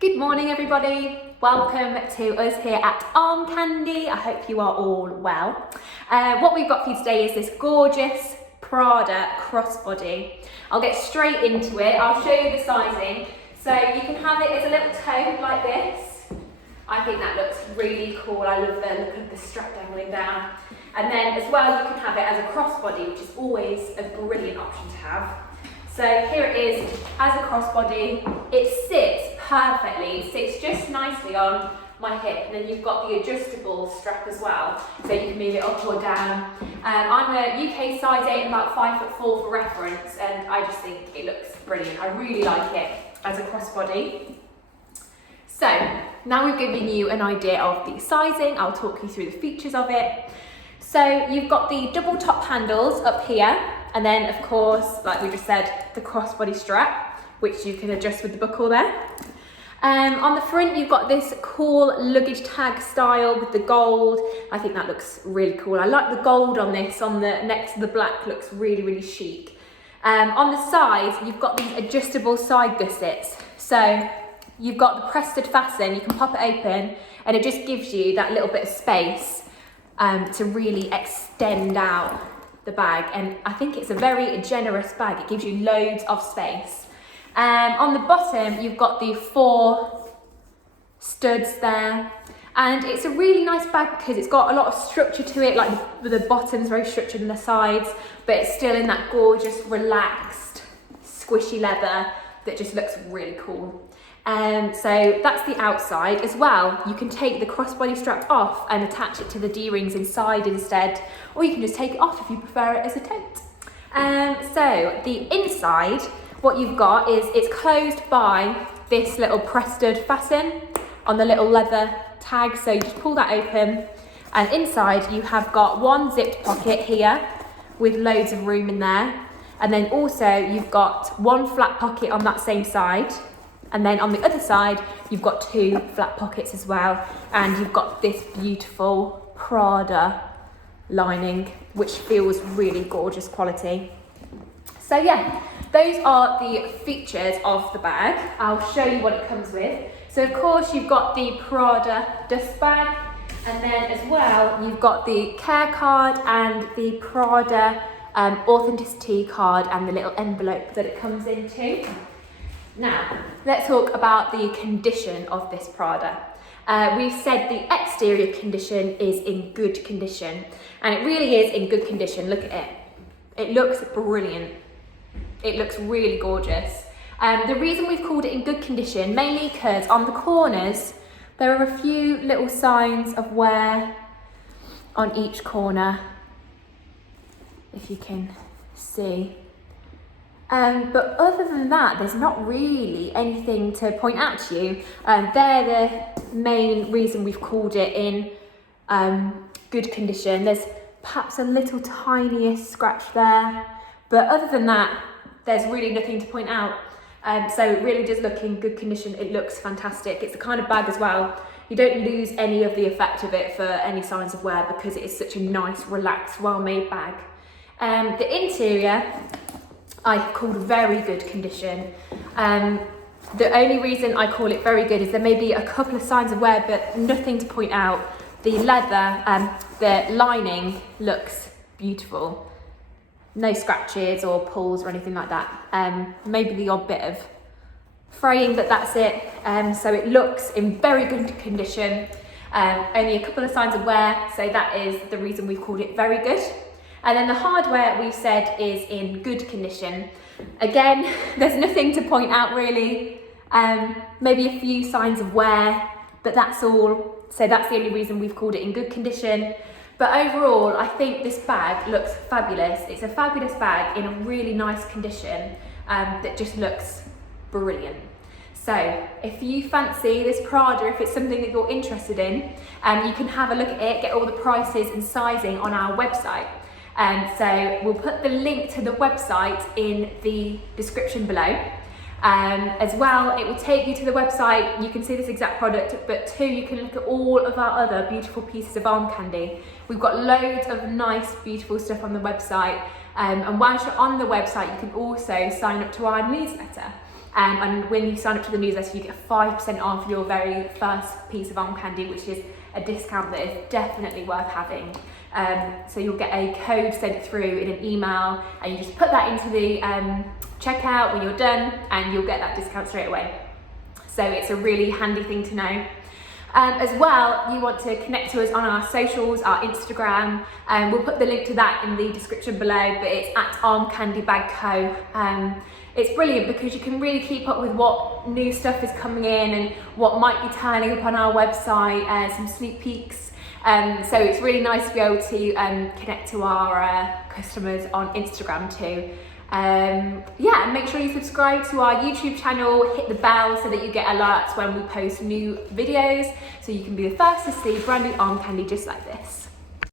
Good morning everybody, welcome to us here at Arm Candy. I hope you are all well. What we've got for you today is this gorgeous Prada Crossbody. I'll get straight into it, I'll show you the sizing. So you can have it as a little tote like this. I think that looks really cool, I love the look of the strap dangling down. And then as well you can have it as a crossbody, which is always a brilliant option to have. So here it is as a crossbody. It sits perfectly, it sits just nicely on my hip, and then you've got the adjustable strap as well, so you can move it up or down. I'm a UK size 8 and about 5'4" for reference, and I just think it looks brilliant. I really like it as a crossbody. So now we've given you an idea of the sizing, I'll talk you through the features of it. So you've got the double top handles up here, and then of course, like we just said, the crossbody strap, which you can adjust with the buckle there. On the front, you've got this cool luggage tag style with the gold. I think that looks really cool. I like the gold on this, on the next to the black, looks really, really chic. On the sides, you've got these adjustable side gussets. So you've got the pressed fasten, you can pop it open, and it just gives you that little bit of space to really extend out the bag. And I think it's a very generous bag. It gives you loads of space. On the bottom, you've got the 4 studs there, and it's a really nice bag because it's got a lot of structure to it, like the bottom's very structured and the sides, but it's still in that gorgeous, relaxed, squishy leather that just looks really cool. So that's the outside. As well, you can take the crossbody strap off and attach it to the D-rings inside instead, or you can just take it off if you prefer it as a tote. So the inside, what you've got is it's closed by this little pressed stud fasten on the little leather tag, so you just pull that open, and inside you have got one zipped pocket here with loads of room in there, and then also you've got one flat pocket on that same side, and then on the other side you've got 2 flat pockets as well, and you've got this beautiful Prada lining which feels really gorgeous quality. So yeah, those are the features of the bag. I'll show you what it comes with. So of course you've got the Prada dust bag, and then as well you've got the care card and the Prada authenticity card and the little envelope that it comes into. Now, let's talk about the condition of this Prada. We've said the exterior condition is in good condition, and it really is in good condition. Look at it. It looks brilliant. It looks really gorgeous. The reason we've called it in good condition, mainly because on the corners, there are a few little signs of wear on each corner, if you can see. But other than that, there's not really anything to point out to you. They're the main reason we've called it in good condition. There's perhaps a little tiniest scratch there, but other than that, there's really nothing to point out. So it really does look in good condition. It looks fantastic. It's the kind of bag as well, you don't lose any of the effect of it for any signs of wear because it is such a nice, relaxed, well-made bag. The interior, I called very good condition. The only reason I call it very good is there may be a couple of signs of wear, but nothing to point out. The leather, the lining looks beautiful. No scratches or pulls or anything like that. Maybe the odd bit of fraying, but that's it. So it looks in very good condition. Only a couple of signs of wear, so that is the reason we've called it very good. And then the hardware we've said is in good condition. Again, there's nothing to point out really. Maybe a few signs of wear, but that's all. So that's the only reason we've called it in good condition. But overall, I think this bag looks fabulous. It's a fabulous bag in a really nice condition that just looks brilliant. So if you fancy this Prada, if it's something that you're interested in, you can have a look at it, get all the prices and sizing on our website. So we'll put the link to the website in the description below. As well, it will take you to the website. You can see this exact product, but 2, you can look at all of our other beautiful pieces of arm candy. We've got loads of nice, beautiful stuff on the website. And whilst you're on the website, you can also sign up to our newsletter. And when you sign up to the newsletter, you get 5% off your very first piece of arm candy, which is a discount that is definitely worth having. So you'll get a code sent through in an email, and you just put that into the checkout when you're done, and you'll get that discount straight away. So it's a really handy thing to know. As well, you want to connect to us on our socials, our Instagram. We'll put the link to that in the description below, but it's at Arm Candy Bag Co. It's brilliant because you can really keep up with what new stuff is coming in and what might be turning up on our website, some sneak peeks. So it's really nice to be able to connect to our customers on Instagram too. Yeah, and make sure you subscribe to our YouTube channel, hit the bell so that you get alerts when we post new videos, so you can be the first to see brand new arm candy just like this.